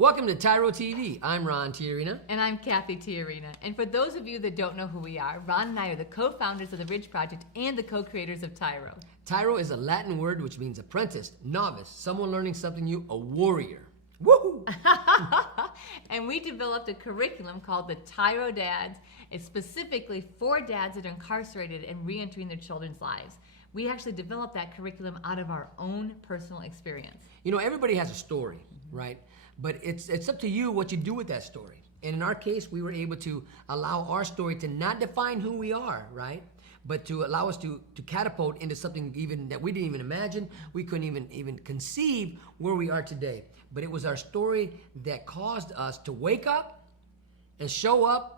Welcome to TYRO TV. I'm Ron TYRO. And I'm Cathy TYRO. And for those of you that don't know who we are, Ron and I are the co-founders of the Ridge Project and the co-creators of TYRO. TYRO is a Latin word which means apprentice, novice, someone learning something new, a warrior. Woohoo! And we developed a curriculum called the TYRO Dads. It's specifically for dads that are incarcerated and re-entering their children's lives. We actually developed that curriculum out of our own personal experience. You know, everybody has a story, right? But it's up to you what you do with that story. And in our case, we were able to allow our story to not define who we are, right? But to allow us to catapult into something even that we didn't even imagine. We couldn't even conceive where we are today. But it was our story that caused us to wake up and show out.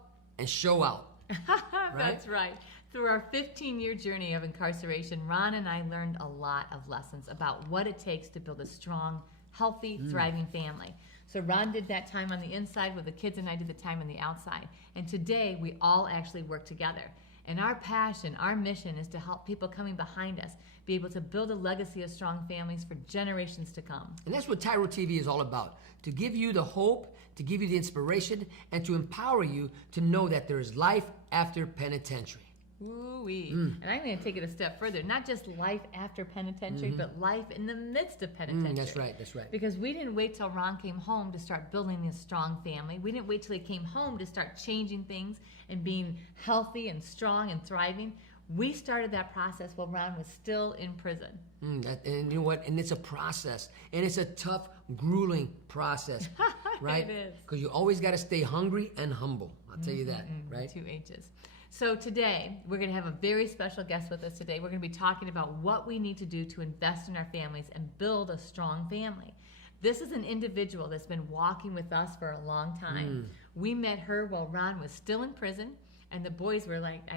Right? That's right. Through our 15-year journey of incarceration, Ron and I learned a lot of lessons about what it takes to build a strong, healthy, thriving family. So Ron did that time on the inside with the kids, and I did the time on the outside. And today, we all actually work together. And our passion, our mission is to help people coming behind us be able to build a legacy of strong families for generations to come. And that's what TYRO TV is all about, to give you the hope, to give you the inspiration, and to empower you to know that there is life after penitentiary. Ooh-wee. And I'm going to take it a step further. Not just life after penitentiary, but life in the midst of penitentiary. That's right. Because we didn't wait till Ron came home to start building this strong family. We didn't wait till he came home to start changing things and being healthy and strong and thriving. We started that process while Ron was still in prison. And you know what? And it's a process. And it's a tough, grueling process, right? It is. Because you always got to stay hungry and humble. I'll tell you that, right? 2 H's. So today, we're going to have a very special guest with us today. We're going to be talking about what we need to do to invest in our families and build a strong family. This is an individual that's been walking with us for a long time. We met her while Ron was still in prison, and the boys were like,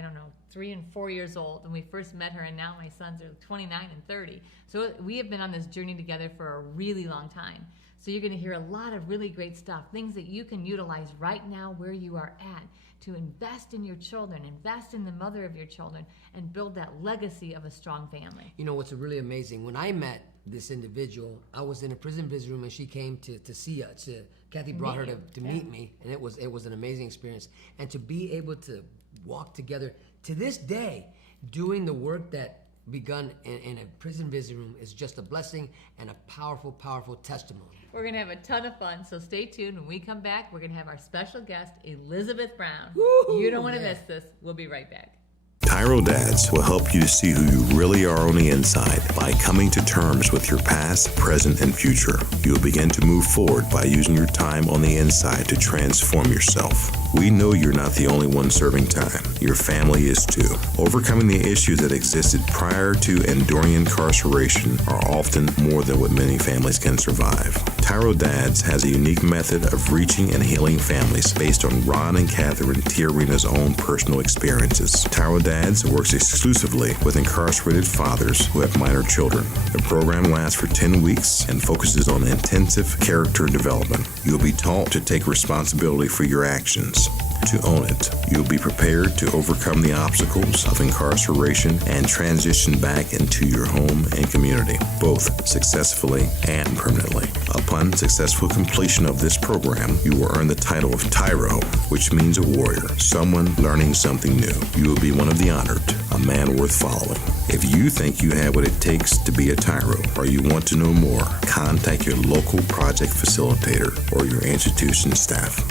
3 and 4 years old when we first met her, and now my sons are 29 and 30. So we have been on this journey together for a really long time. So you're going to hear a lot of really great stuff, things that you can utilize right now where you are at to invest in your children, invest in the mother of your children, and build that legacy of a strong family. You know what's really amazing? When I met this individual, I was in a prison visit room, and she came to see us. Cathy brought her to meet me, and it was an amazing experience. And to be able to walk together to this day, doing the work that begun in a prison visit room is just a blessing and a powerful, powerful testimony. We're going to have a ton of fun, so stay tuned. When we come back, we're going to have our special guest, Elizabeth Brown. Woo-hoo, you don't want to miss this. We'll be right back. TYRO Dads will help you to see who you really are on the inside by coming to terms with your past, present, and future. You'll begin to move forward by using your time on the inside to transform yourself. We know you're not the only one serving time. Your family is too. Overcoming the issues that existed prior to and during incarceration are often more than what many families can survive. TYRO Dads has a unique method of reaching and healing families based on Ron and Catherine TYRO's own personal experiences. TYRO Dads works exclusively with incarcerated fathers who have minor children. The program lasts for 10 weeks and focuses on intensive character development. You'll be taught to take responsibility for your actions, to own it. You'll be prepared to overcome the obstacles of incarceration and transition back into your home and community, both successfully and permanently. Upon successful completion of this program, you will earn the title of TYRO, which means a warrior, someone learning something new. You will be one of the honored, a man worth following. If you think you have what it takes to be a TYRO, or you want to know more, contact your local project facilitator or your institution staff.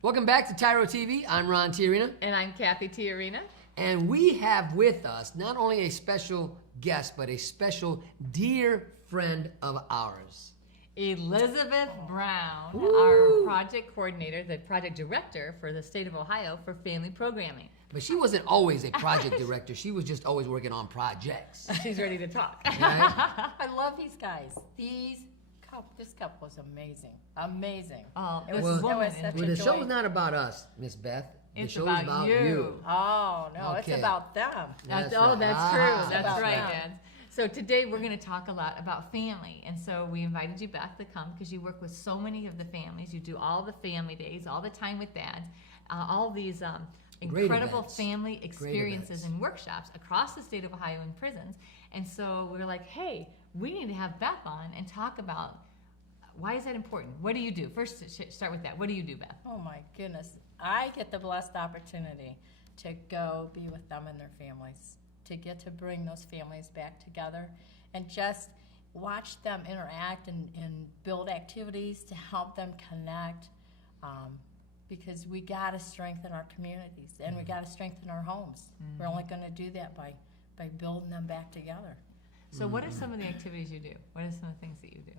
Welcome back to TYRO TV. I'm Ron TYRO. And I'm Cathy TYRO. And we have with us not only a special guest, but a special dear friend of ours. Elizabeth Brown, Woo! our project coordinator, the project director for the state of Ohio for family programming. But she wasn't always a project director. She was just always working on projects. She's ready to talk. Right? I love these guys. This cup was amazing. Amazing. Oh, It was Well, such Well, a the joy. show's not about us, Miss Beth. The It's show's about you. Oh, no, Okay. it's about them. That's right. true. Ah. That's About right, them. Dad. So today we're going to talk a lot about family. And so we invited you, Beth, to come because you work with so many of the families. You do all the family days, all the time with dads, all these incredible events. family Great experiences events. and workshops across the state of Ohio in prisons. And so we were like, hey, we need to have Beth on and talk about why is that important? What do you do? First, start with that. What do you do, Beth? Oh my goodness. I get the blessed opportunity to go be with them and their families, to get to bring those families back together and just watch them interact and build activities to help them connect, because we got to strengthen our communities and we got to strengthen our homes. We're only going to do that by building them back together. So what are some of the activities you do? What are some of the things that you do?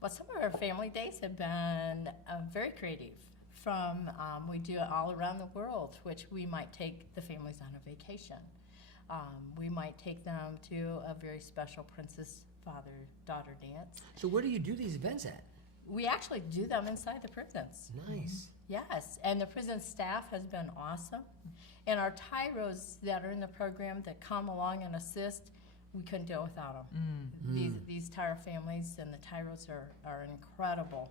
Well, some of our family days have been very creative. From we do it all around the world, which we might take the families on a vacation. We might take them to a very special princess father-daughter dance. So where do you do these events at? We actually do them inside the prisons. Nice. Yes, and the prison staff has been awesome. And our TYROs that are in the program that come along and assist, we couldn't do it without them. These TYRO families and the TYROs are an incredible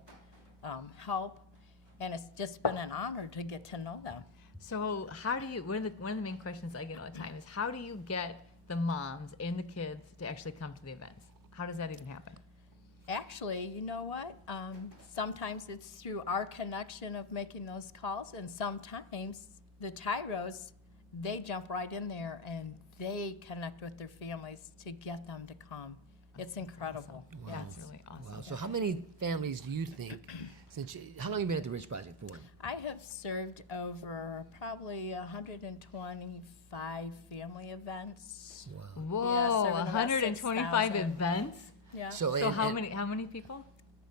help, and it's just been an honor to get to know them. So how do you, one of the main questions I get all the time is how do you get the moms and the kids to actually come to the events? How does that even happen? Actually, you know what? Sometimes it's through our connection of making those calls, and sometimes the TYROs, they jump right in there and they connect with their families to get them to come. It's incredible. Wow. That's really awesome. Wow. So how many families do you think, how long have you been at the Rich Project for? I have served over probably 125 family events. Wow. Whoa, serving about 125 6,000. events? Yeah, So and- how and many people?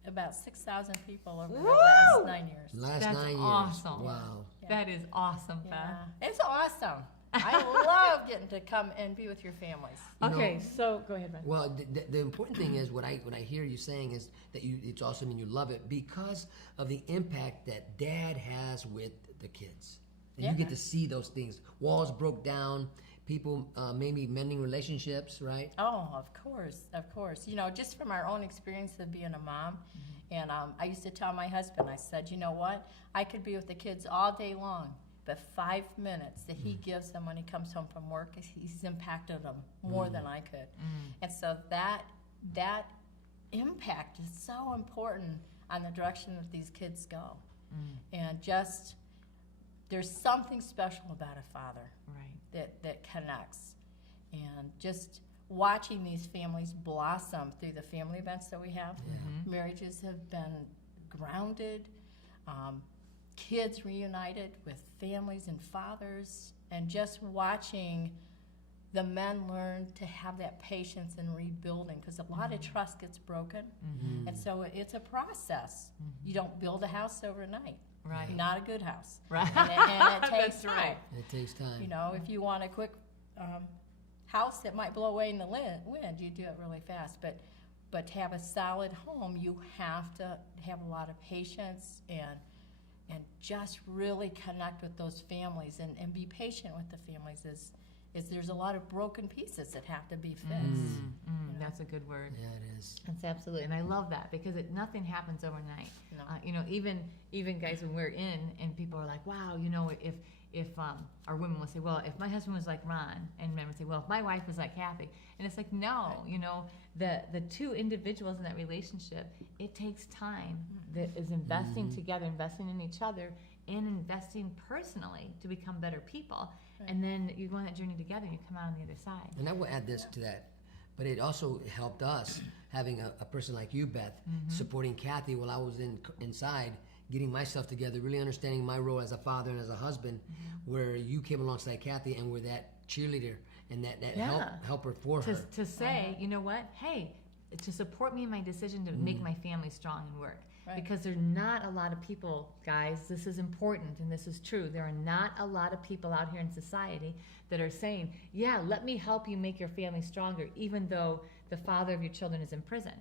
about 6,000 people over the Woo! last 9 years. Last That's 9 years. awesome. Wow. Yeah. That is awesome, Yeah, Beth. it's awesome. I love getting to come and be with your families. You know- Okay, so go ahead, Beth. Well, the important thing is what I hear you saying is that it's awesome and you love it because of the impact that Dad has with the kids. And Yeah. you get to see those things. Walls broke down, people maybe mending relationships, right? Oh, of course, of course. You know, just from our own experience of being a mom, and I used to tell my husband, I said, you know what? I could be with the kids all day long, but 5 minutes that he gives them when he comes home from work, he's impacted them more than I could. And so that impact is so important on the direction that these kids go. And just, there's something special about a father Right. that connects. And just watching these families blossom through the family events that we have. Marriages have been grounded, kids reunited with families and fathers, and just watching the men learn to have that patience in rebuilding, because a lot of trust gets broken. And so it's a process. You don't build a house overnight. Right. Not a good house. Right. And it takes That's time. right. It takes time. You know, if you want a quick house that might blow away in the wind, you do it really fast. But to have a solid home, you have to have a lot of patience and just really connect with those families and be patient with the families. Is there's a lot of broken pieces that have to be fixed. That's a good word. Yeah, it is. That's absolutely, and I love that because nothing happens overnight. No. You know, even guys when we're in and people are like, wow, you know, if our women will say, well, if my husband was like Ron, and men would say, well, if my wife was like Cathy, and it's like, no, you know, the two individuals in that relationship, it takes time that is investing together, investing in each other, and investing personally to become better people. And then you go on that journey together and you come out on the other side. And I will add this to that, but it also helped us having a person like you, Beth, supporting Cathy while I was inside, getting myself together, really understanding my role as a father and as a husband, where you came alongside Cathy and were that cheerleader and that helper for her. To say, you know what, hey, to support me in my decision to make my family strong and work. Right. Because there's not a lot of people, guys, this is important and this is true. There are not a lot of people out here in society that are saying, yeah, let me help you make your family stronger, even though the father of your children is in prison.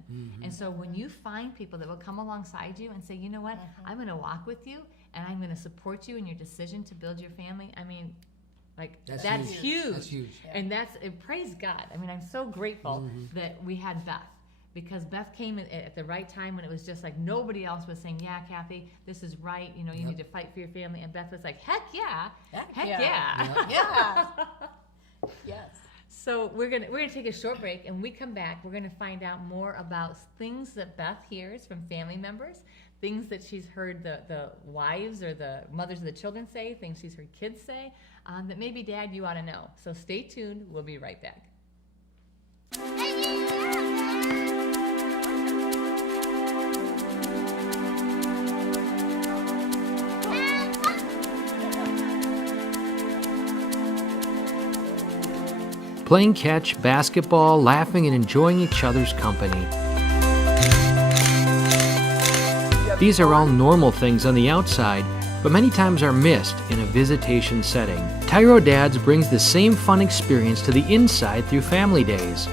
And so when you find people that will come alongside you and say, you know what, I'm going to walk with you and I'm going to support you in your decision to build your family, I mean, like, that's huge. That's huge. Yeah. And praise God. I mean, I'm so grateful that we had Beth. Because Beth came at the right time when it was just like nobody else was saying, yeah, Cathy, this is right. You know, you need to fight for your family. And Beth was like, heck yeah. Heck Heck yeah. yeah. Yeah. Yes. So we're gonna take a short break, and when we come back, we're gonna find out more about things that Beth hears from family members, things that she's heard the wives or the mothers of the children say, things she's heard kids say, that maybe Dad, you ought to know. So stay tuned. We'll be right back. Playing catch, basketball, laughing, and enjoying each other's company. These are all normal things on the outside, but many times are missed in a visitation setting. TYRO Dads brings the same fun experience to the inside through Family Days.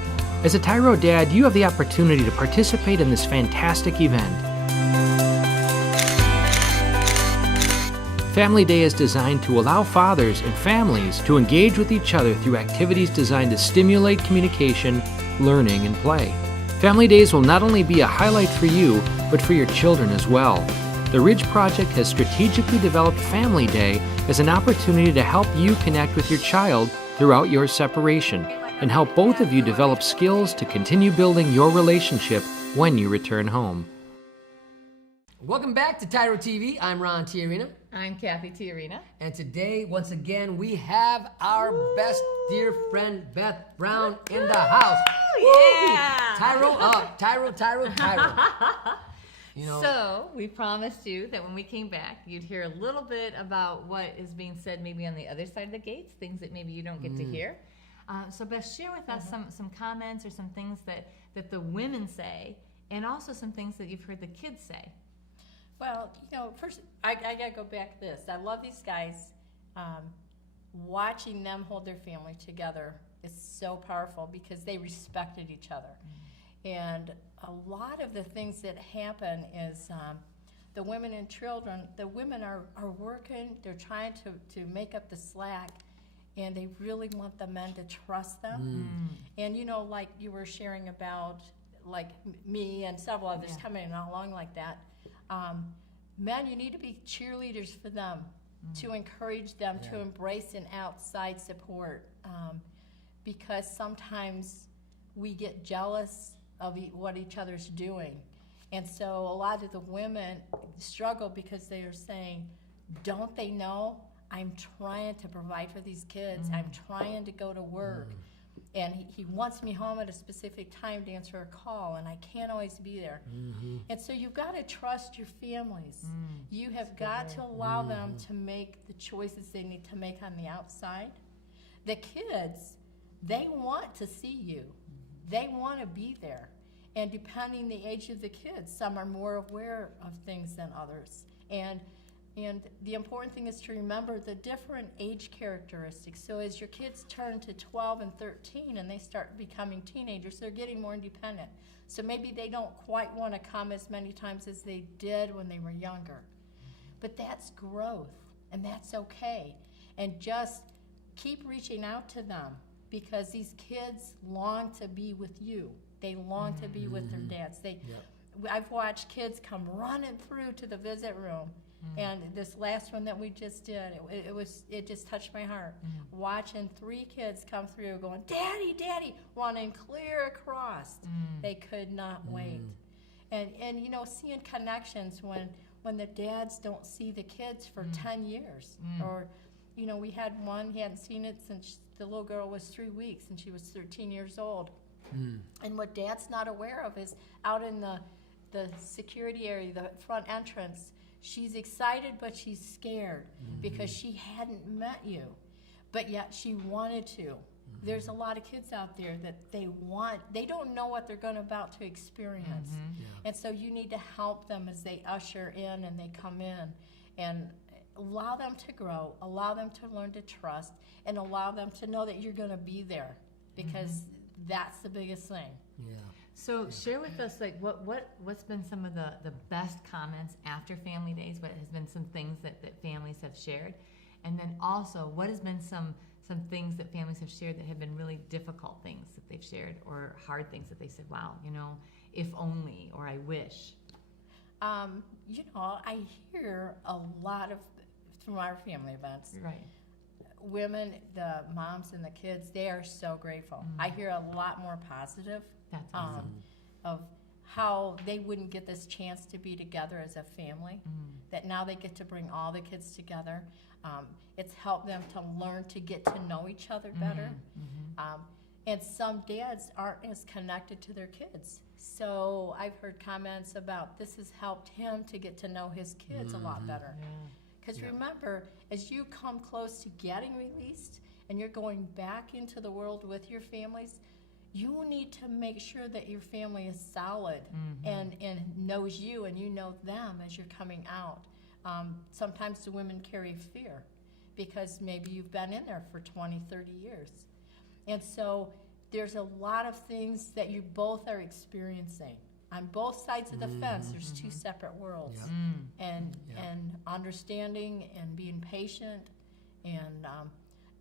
As a TYRO Dad, you have the opportunity to participate in this fantastic event. Family Day is designed to allow fathers and families to engage with each other through activities designed to stimulate communication, learning, and play. Family Days will not only be a highlight for you, but for your children as well. The Ridge Project has strategically developed Family Day as an opportunity to help you connect with your child throughout your separation and help both of you develop skills to continue building your relationship when you return home. Welcome back to TYRO TV. I'm Ron TYRO. I'm Cathy TYRO. And today, once again, we have our best dear friend, Beth Brown, in the house. Yeah! TYRO up. TYRO. You know, So we promised you that when we came back, you'd hear a little bit about what is being said maybe on the other side of the gates, things that maybe you don't get to hear. So Beth, share with us some comments or some things that the women say, and also some things that you've heard the kids say. Well, first, I gotta go back to this. I love these guys. Watching them hold their family together is so powerful because they respected each other. And a lot of the things that happen is the women and children, the women are working, they're trying to make up the slack, and they really want the men to trust them. And like you were sharing about, like me and several others coming along like that, men, you need to be cheerleaders for them, to encourage them, to embrace an outside support, because sometimes we get jealous of what each other's doing. And so a lot of the women struggle because they are saying, don't they know I'm trying to provide for these kids, I'm trying to go to work, and he wants me home at a specific time to answer a call, and I can't always be there. And so you've got to trust your families. You have got to allow them to make the choices they need to make on the outside. The kids, they want to see you. They want to be there. And depending the age of the kids, some are more aware of things than others. And the important thing is to remember the different age characteristics. So as your kids turn to 12 and 13 and they start becoming teenagers, they're getting more independent. So maybe they don't quite want to come as many times as they did when they were younger. But that's growth, and that's okay. And just keep reaching out to them, because these kids long to be with you. They long to be with their dads. I've watched kids come running through to the visit room. And this last one that we just did, it just touched my heart. Watching 3 kids come through going, Daddy, Daddy, running clear across. They could not wait. And seeing connections when the dads don't see the kids for 10 years. Or, we had one, he hadn't seen it since the little girl was 3 weeks and she was 13 years old. And what Dad's not aware of is out in the security area, the front entrance, she's excited, but she's scared because she hadn't met you, but yet she wanted to. There's a lot of kids out there that they don't know what they're about to experience. And so you need to help them as they usher in and they come in, and allow them to grow, allow them to learn to trust, and allow them to know that you're going to be there, because that's the biggest thing. So share with us, like, what's been some of the best comments after Family Days? What has been some things that families have shared? And then also, what has been some things that families have shared that have been really difficult things that they've shared, or hard things that they said, wow, if only, or I wish? I hear a lot from our family events. Right. women, the moms and the kids, they are so grateful. I hear a lot more positive That's awesome. of how they wouldn't get this chance to be together as a family, that now they get to bring all the kids together. It's helped them to learn to get to know each other better. And some dads aren't as connected to their kids. So I've heard comments about this has helped him to get to know his kids a lot better. Because remember, as you come close to getting released and you're going back into the world with your families, you need to make sure that your family is solid and knows you and you know them as you're coming out. Sometimes the women carry fear because maybe you've been in there for 20, 30 years. And so there's a lot of things that you both are experiencing. On both sides of the fence, there's two separate worlds. And understanding and being patient and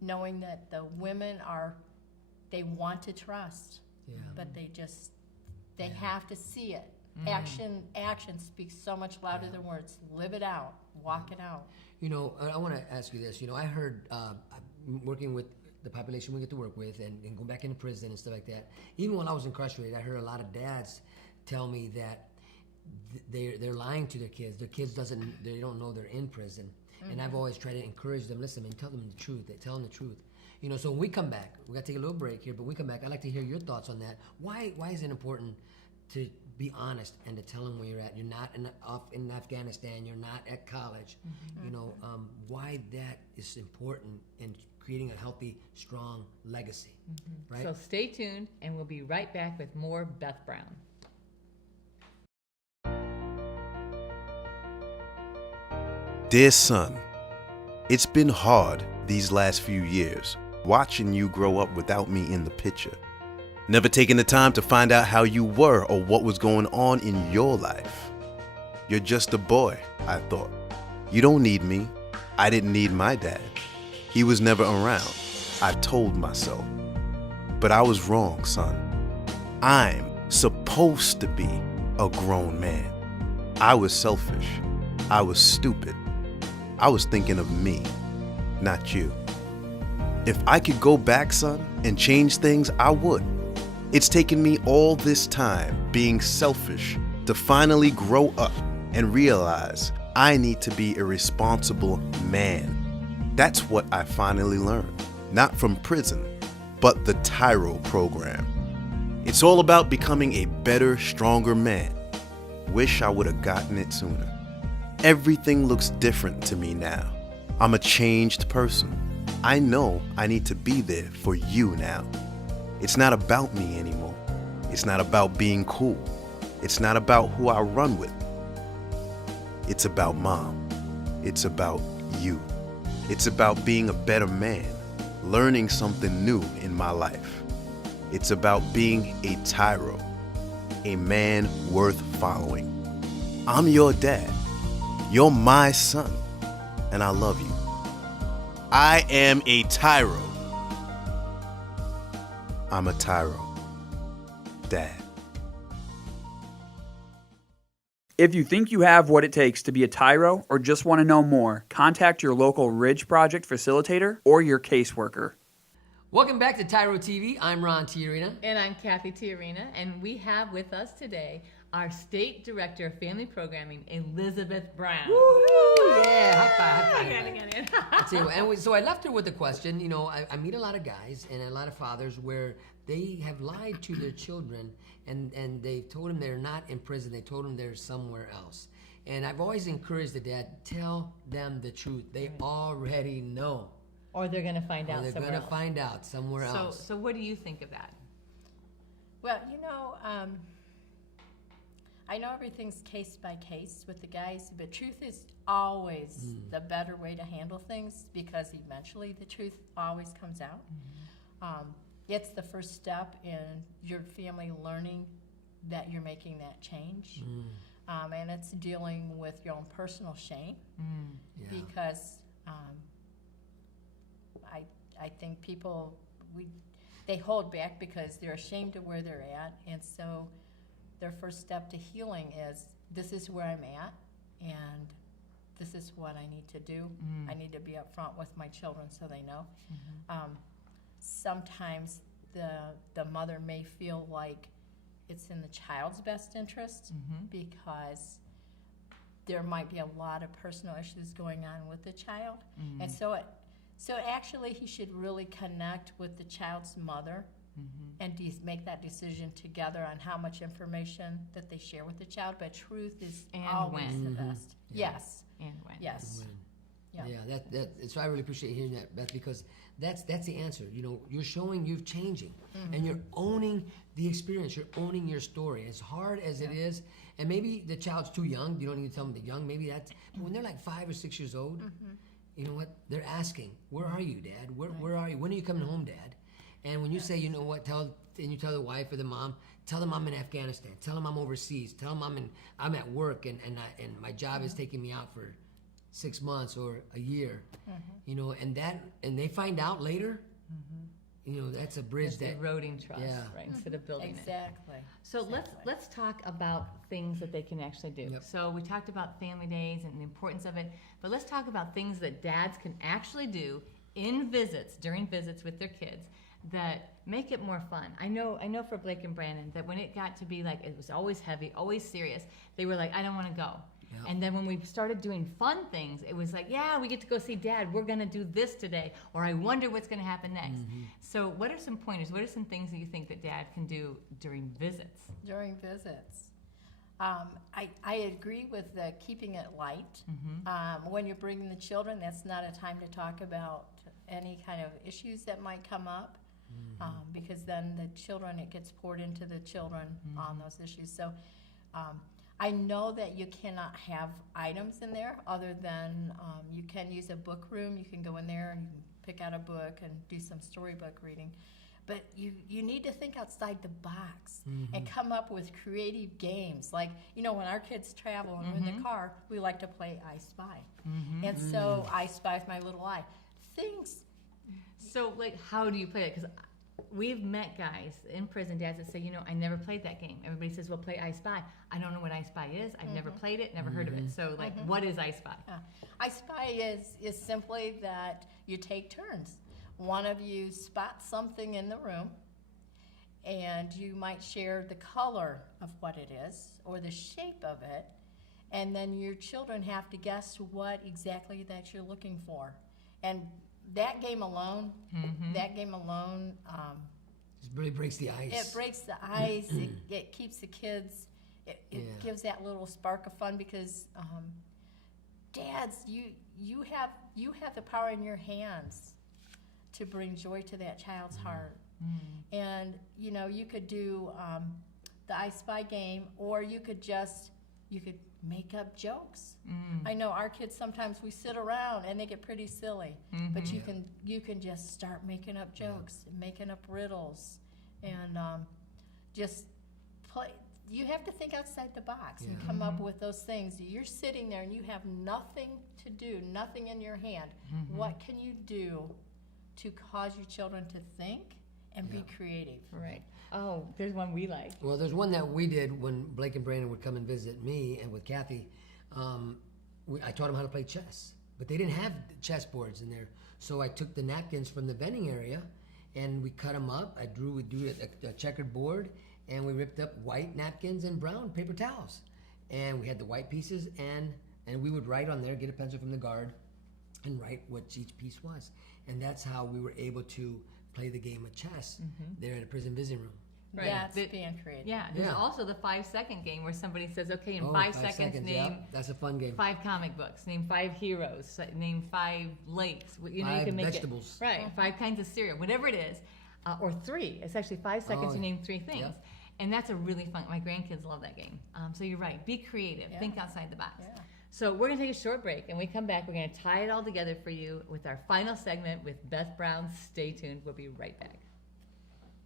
knowing that the women they want to trust, but they have to see it. Action speaks so much louder than words. Live it out, walk it out. You know, I want to ask you this. You know, I heard working with the population we get to work with and go back into prison and stuff like that. Even when I was incarcerated, I heard a lot of dads tell me that they're lying to their kids. Their kids they don't know they're in prison. And I've always tried to encourage them, listen, man, tell them the truth. Tell them the truth. You know, so when we come back, we got to take a little break here, but when we come back, I'd like to hear your thoughts on that. Why is it important to be honest and to tell them where you're at? You're not off in Afghanistan. You're not at college. You know, why that is important in creating a healthy, strong legacy, right? So stay tuned, and we'll be right back with more Beth Brown. Dear son, it's been hard these last few years, watching you grow up without me in the picture. Never taking the time to find out how you were or what was going on in your life. You're just a boy, I thought. You don't need me. I didn't need my dad. He was never around, I told myself. But I was wrong, son. I'm supposed to be a grown man. I was selfish. I was stupid. I was thinking of me, not you. If I could go back, son, and change things, I would. It's taken me all this time being selfish to finally grow up and realize I need to be a responsible man. That's what I finally learned, not from prison, but the TYRO program. It's all about becoming a better, stronger man. Wish I would have gotten it sooner. Everything looks different to me now. I'm a changed person. I know I need to be there for you now. It's not about me anymore. It's not about being cool. It's not about who I run with. It's about Mom. It's about you. It's about being a better man, learning something new in my life. It's about being a TYRO, a man worth following. I'm your dad. You're my son, and I love you. I am a TYRO. I'm a TYRO. Dad. If you think you have what it takes to be a TYRO or just want to know more, contact your local Ridge Project facilitator or your caseworker. Welcome back to TYRO TV. I'm Ron TYRO. And I'm Cathy TYRO, and we have with us today our State Director of Family Programming, Elizabeth Brown. Woo! Yeah, high five. So I left her with a question. You know, I meet a lot of guys and a lot of fathers where they have lied to their children and they've told them they're not in prison. They told them they're somewhere else. And I've always encouraged the dad, tell them the truth. They already know. Or they're going to find out somewhere else. They're going to find out somewhere else. So what do you think of that? Well, you know, I know everything's case by case with the guys, but truth is always the better way to handle things because eventually the truth always comes out. It's the first step in your family learning that you're making that change. And it's dealing with your own personal shame because I think people, they hold back because they're ashamed of where they're at, and so their first step to healing is, this is where I'm at, and this is what I need to do. I need to be upfront with my children so they know. Sometimes the mother may feel like it's in the child's best interest because there might be a lot of personal issues going on with the child. And so actually he should really connect with the child's mother and make that decision together on how much information that they share with the child. But truth is And always when. the best. Yes. And when. Yes. Yeah. So I really appreciate hearing that, Beth, because that's the answer. You know, you're showing you're changing, and you're owning the experience. You're owning your story. As hard as it is, and maybe the child's too young. You don't need to tell them they're young. Maybe that's but when they're like 5 or 6 years old. You know what? They're asking, "Where are you, Dad? Where are you? When are you coming home, Dad?" And when you say, "You know what?" And you tell the wife or the mom, "Tell them I'm in Afghanistan. Tell them I'm overseas. Tell them I'm at work and my job is taking me out for 6 months or a year." You know, and they find out later. You know, that's a bridge It's eroding trust, right? Instead of building it. Exactly. So let's talk about things that they can actually do. Yep. So we talked about family days and the importance of it, but let's talk about things that dads can actually do during visits with their kids that make it more fun. I know for Blake and Brandon that when it got to be like, it was always heavy, always serious, they were like, I don't want to go. Yep. And then when we started doing fun things, it was like, yeah, we get to go see Dad. We're going to do this today, or I wonder what's going to happen next. So what are some pointers? What are some things that you think that Dad can do during visits? During visits. I agree with keeping it light. When you're bringing the children, that's not a time to talk about any kind of issues that might come up. Because then the children, it gets poured into the children on those issues. So I know that you cannot have items in there other than you can use a book room. You can go in there and you can pick out a book and do some storybook reading. But you need to think outside the box and come up with creative games. Like, you know, when our kids travel and we're in the car, we like to play I Spy. And so I Spy with my little eye. Things. So, like, how do you play it? Because we've met guys in prison, dads that say, you know, I never played that game. Everybody says, well, play I Spy. I don't know what I Spy is. I've never played it, never heard of it. So, like, what is I Spy? I Spy is simply that you take turns. One of you spots something in the room, and you might share the color of what it is or the shape of it, and then your children have to guess what exactly that you're looking for. And that game alone, It really breaks the ice. it breaks the ice. It keeps the kids. It gives that little spark of fun because, dads, you have the power in your hands to bring joy to that child's heart. And you know, you could do the I Spy game, or you could make up jokes. I know our kids sometimes we sit around and they get pretty silly, but you can just start making up jokes, making up riddles, and just play. You have to think outside the box and come up with those things. You're sitting there and you have nothing to do, nothing in your hand. What can you do to cause your children to think and be creative? Right. Oh, there's one we like. Well, there's one that we did when Blake and Brandon would come and visit me and with Cathy. I taught them how to play chess, but they didn't have chess boards in there. So I took the napkins from the vending area and we cut them up. We drew a checkered board, and we ripped up white napkins and brown paper towels. And we had the white pieces, and we would write on there, get a pencil from the guard, and write what each piece was. And that's how we were able to play the game of chess there in a prison visiting room. Right. Yeah, it's being creative. Yeah, there's Yeah. also the 5-second game where somebody says, okay, in Oh, 5 seconds, name yeah, that's a fun game. 5 comic books, name 5 heroes, name 5 lakes. You know, you 5 can make vegetables. it right. 5 kinds of cereal, whatever it is, or 3. It's actually 5 seconds to name 3 things, and that's a really fun. My grandkids love that game. So you're right. Be creative. Think outside the box. Yeah. So we're gonna take a short break, and when we come back, we're gonna tie it all together for you with our final segment with Beth Brown. Stay tuned. We'll be right back.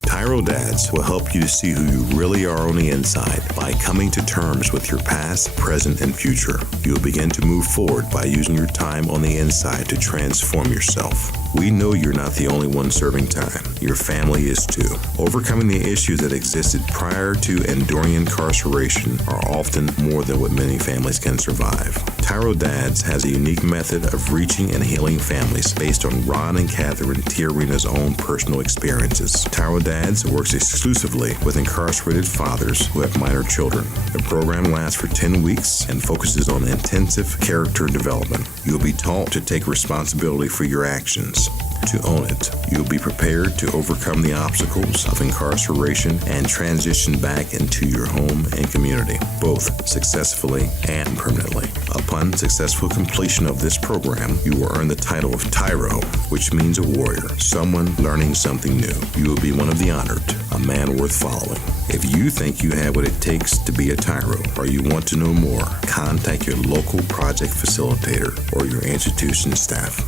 TYRO Dads will help you to see who you really are on the inside by coming to terms with your past, present, and future. You'll begin to move forward by using your time on the inside to transform yourself. We know you're not the only one serving time. Your family is too. Overcoming the issues that existed prior to and during incarceration are often more than what many families can survive. TYRO Dads has a unique method of reaching and healing families based on Ron and Catherine TYRO's own personal experiences. TYRO Dads works exclusively with incarcerated fathers who have minor children. The program lasts for 10 weeks and focuses on intensive character development. You'll be taught to take responsibility for your actions, to own it. You'll be prepared to overcome the obstacles of incarceration and transition back into your home and community, both successfully and permanently. Upon successful completion of this program, you will earn the title of TYRO, which means a warrior, someone learning something new. You will be one of the honored, a man worth following. If you think you have what it takes to be a TYRO, or you want to know more, contact your local project facilitator or your institution staff.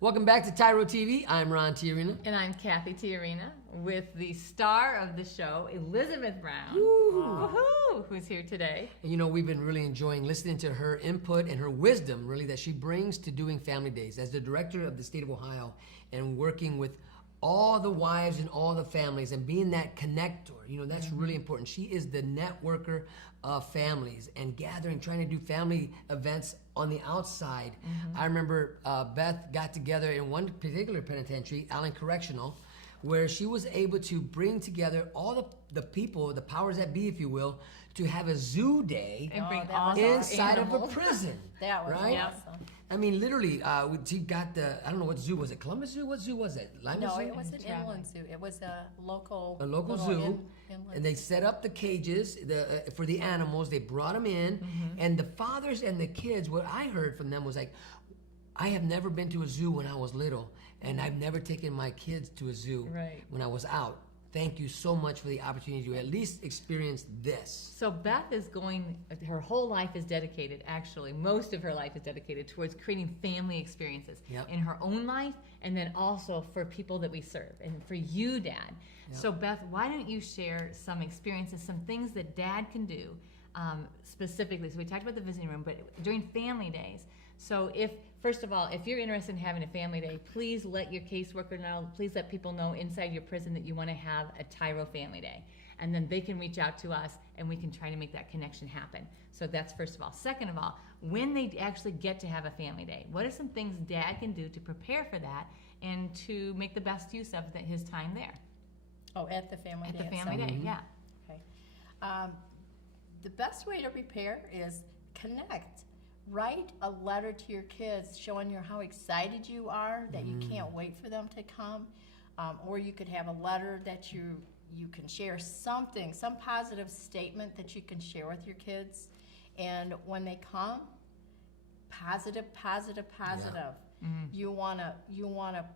Welcome back to TYRO TV. I'm Ron TYRO. And I'm Cathy TYRO with the star of the show, Elizabeth Brown, who's here today. And you know, we've been really enjoying listening to her input and her wisdom, really, that she brings to doing family days. As the director of the state of Ohio and working with all the wives and all the families and being that connector, you know, that's really important. She is the networker of families and gathering, trying to do family events on the outside. I remember Beth got together in one particular penitentiary, Allen Correctional, where she was able to bring together all the people, the powers that be, if you will, to have a zoo day And bring that all was the inside of a animals. prison. That was right? awesome. I mean, literally, she got the, I don't know what zoo was it, Columbus Zoo? What zoo was it? Lima No, Zoo? it was an inland zoo. It was a local Local little zoo, inland and they set up the cages for the animals. They brought them in, and the fathers and the kids, what I heard from them was like, I have never been to a zoo when I was little, and I've never taken my kids to a zoo when I was out. Thank you so much for the opportunity to at least experience this. So Beth is going, her whole life is dedicated, actually, most of her life is dedicated towards creating family experiences in her own life and then also for people that we serve and for you, Dad. So Beth, why don't you share some experiences, some things that Dad can do specifically? So we talked about the visiting room, but during family days. So first of all, if you're interested in having a family day, please let your caseworker know, please let people know inside your prison that you want to have a TYRO family day. And then they can reach out to us and we can try to make that connection happen. So that's first of all. Second of all, when they actually get to have a family day, what are some things Dad can do to prepare for that and to make the best use of his time there? Oh, at the family day. At the family day, yeah. Okay. The best way to prepare is connect. Write a letter to your kids showing you how excited you are, that you can't wait for them to come. Or you could have a letter that you can share something, some positive statement that you can share with your kids. And when they come, positive. You wanna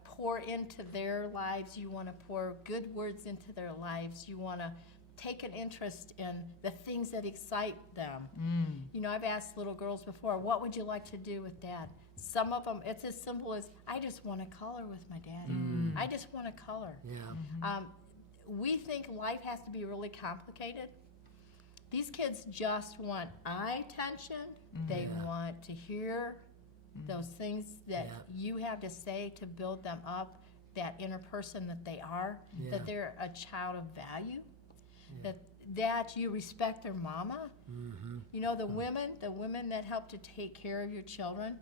pour into their lives. You wanna pour good words into their lives. You wanna take an interest in the things that excite them. You know, I've asked little girls before, what would you like to do with Dad? Some of them, it's as simple as, I just want to color with my daddy. I just want to color. We think life has to be really complicated. These kids just want eye attention. They want to hear those things that you have to say to build them up, that inner person that they are, that they're a child of value. That you respect their mama. You know, the women that help to take care of your children,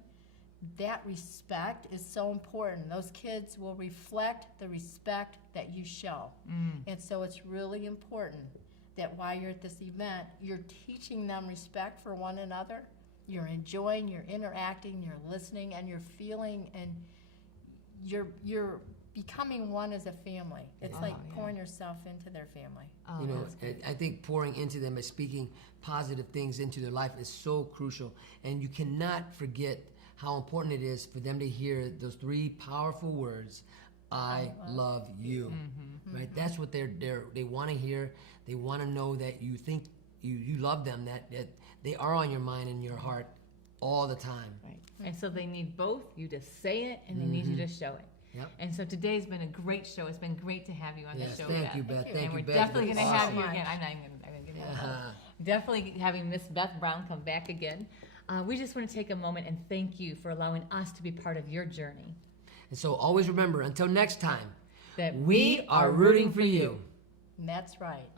that respect is so important. Those kids will reflect the respect that you show. And so it's really important that while you're at this event, you're teaching them respect for one another. You're enjoying, you're interacting, you're listening, and you're feeling, and you're becoming one as a family. It's like pouring yourself into their family. You know, I think pouring into them and speaking positive things into their life is so crucial. And you cannot forget how important it is for them to hear those three powerful words, I love you. Right? That's what they want to hear. They want to know that you think you love them, that they are on your mind and your heart all the time. Right. And so they need both you to say it and they need you to show it. Yep. And so today's been a great show. It's been great to have you on the show, Thank you, Beth. and we're Beth. definitely going to have you Awesome. again. I'm not even going to definitely having Miss Beth Brown come back again. We just want to take a moment and thank you for allowing us to be part of your journey. And so always remember, until next time, That we are rooting for you. And that's right.